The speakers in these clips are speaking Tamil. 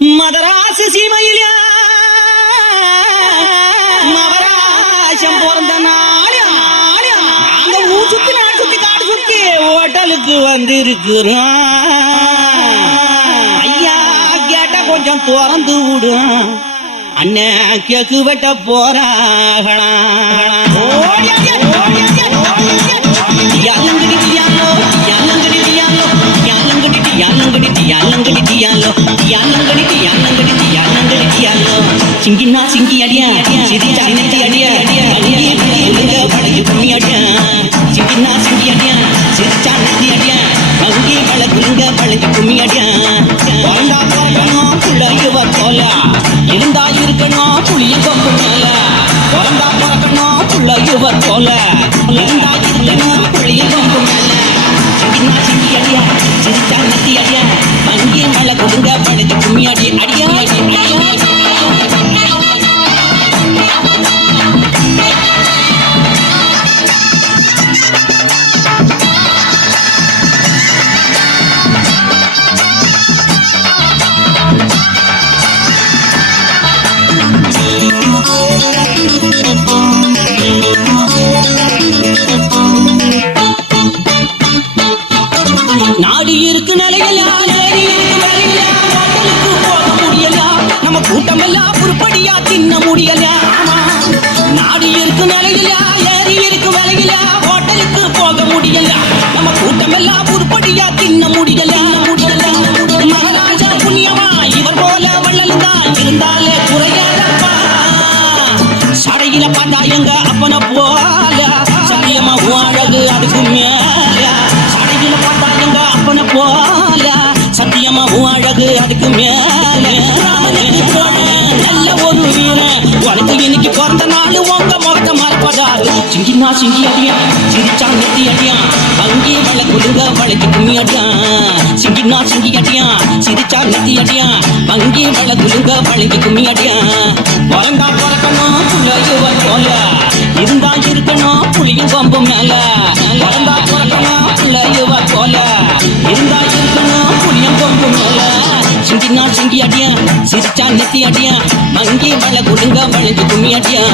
மதராசு சீமையில மவராசம் பிறந்த நாங்க ஊர் சுத்தி நாடு சுத்தி காடு சுத்தி ஹோட்டலுக்கு வந்திருக்கிறோம். ஐயா கேட்டா கொஞ்சம் திறந்து விடும். அண்ணன் கேக்கு வெட்ட போறாங்களாம். சிங்கினா சிங்கி அடியா சிரிச்சா நெத்தி அடியா பழகி கும்மி அடியா. சிங்கினா சிங்கி அடியா சிரிச்சா நெத்தி அடியா வங்கி பழகுங்க பழகி கும்மி அடியா. வாழ்ந்தா பிறக்கணும் புள்ளையுவ போல இருந்தா இருக்கணும் புளிய கொம்பு மேல. பிறந்தா பிறக்கணும் புள்ளையுவ போல இருந்தா இருக்கணும் புளிய கொம்பு மேல. சிங்கினா சிங்கி அடியா சிரிச்சா நெத்தி அடியா வங்கி பழகுங்க பழகி கும்மி அடி அடியா அடியா. நாடு இருக்கு நிலையில ஹோட்டலுக்கு போக முடியல. நம்ம கூட்டம் எல்லாம் உருப்படியா தின்ன முடியல. நாடு இருக்கு நிலையில ஏறி இருக்கு விலையில ஹோட்டலுக்கு போக முடியல. நம்ம கூட்டம் எல்லாம் உருப்படியா தின்ன முடியல. மகாராஜா புண்ணியமா இவர் போல வள்ளல் தான் இருந்தாலே குறையாதப்பா. சடையில பார்த்தா எங்க அப்பன போல சரியமா அழகு அதுக்கு மேல. சடையில பார்த்தா எங்க அப்பன போல சத்தியமா அழகு அதுக்கு மேல. ராமனுக்கு போன நல்ல ஒரு வீரன் உனக்கு இன்னைக்கு பிறந்த நாள் உங்க முகத்தை மறப்பதாரு. சிங்கினா சிங்கி அடியா சிரிச்சா நெத்தி அடியா வங்கி வள குடுங்க வளைக்கு கும்மி அடியா. சிங்கினா சிங்கி அடியா சிரிச்சா நெத்தி அடியா வங்கி வள குடுங்க வளைக்கு கும்மி அடியா. பிறந்தா பிறக்கணும் புள்ளையுவ போல இருந்தா இருக்கணும் புளியும் கொம்பு மேல. பிறந்தா பிறக்கணும் புள்ளையுவ போல இருந்தா இருக்கணும் புளியும் கொம்பு மேல. சிங்கினா சிங்கி அடியா சிரிச்சா நெத்தி அடியா வங்கி வள குடுங்க வளைக்கு கும்மி அடியா.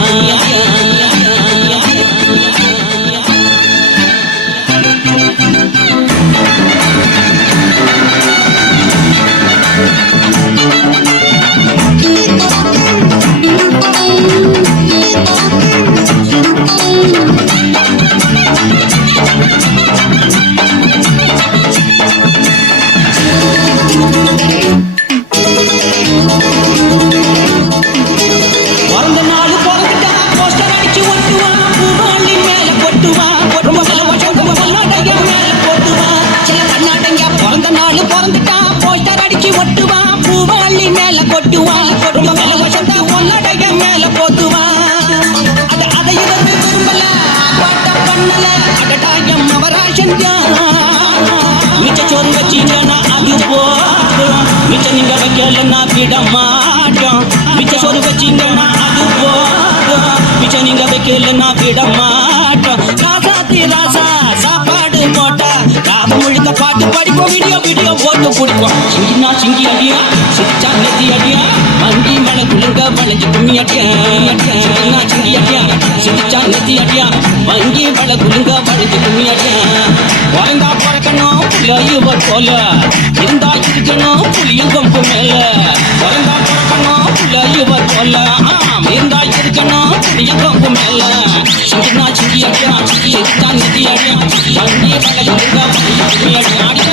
பிறந்த நாள் பிறந்துட்டா போஸ்டர் அடிச்சு ஒட்டுவான். பூவாளி மேல கொட்டுவான். ரொம்ப கர்நாடக மேல போட்டுவான். சில கர்நாடக பிறந்த நாள் பிறந்துட்டா போஸ்டர் அடிச்சு ஒட்டுவான். பூவாளி மேல கொட்டுவான். ரொம்ப கர்நாடக மேல போட்டுவான். அதை இவர் விரும்பல பாட்ட பண்ணல. அடடாயம் அவராசன் மிச்ச சோறு வச்சீங்கன்னா அது போதும். மிச்ச நீங்க வைக்கலன்னா விட மாட்டோம். மிச்ச சோறு வச்சீங்கன்னா அது போதும். மிச்ச நீங்க வைக்கலன்னா விட மாட்டோம். ராசாத்தி ராசா சாப்பாடு போட்டா ராம முழுக்க பாட்டு படிப்போம். வீடியோ போட்டு பிடிப்போம். சிங்கினா சிங்கி அடியா சிரிச்சா நெத்தி அடியா வங்கி மழை குழுங்க வளைஞ்சு கும்மி அடியா. சிங்கினா சிங்கி அடியா சிரிச்சா நெத்தி அடியா வங்கி மழை குழுங்க வளைஞ்சு கும்மி அடியா. பிறந்தா பிறக்கணும் புள்ளையுவ போல இருந்தா இருக்கணும் புளியும் கொம்பு மேல. பிறந்தா பிறக்கணும் புள்ளையுவ போல இருந்தா இருக்கணும் புளியும் கொம்பு மேல. சிங்கினா சிங்கி அடியா சிரிச்சா நெத்தி அடியா வங்கி மழை குழுங்க வளைஞ்சு கும்மி அடியா.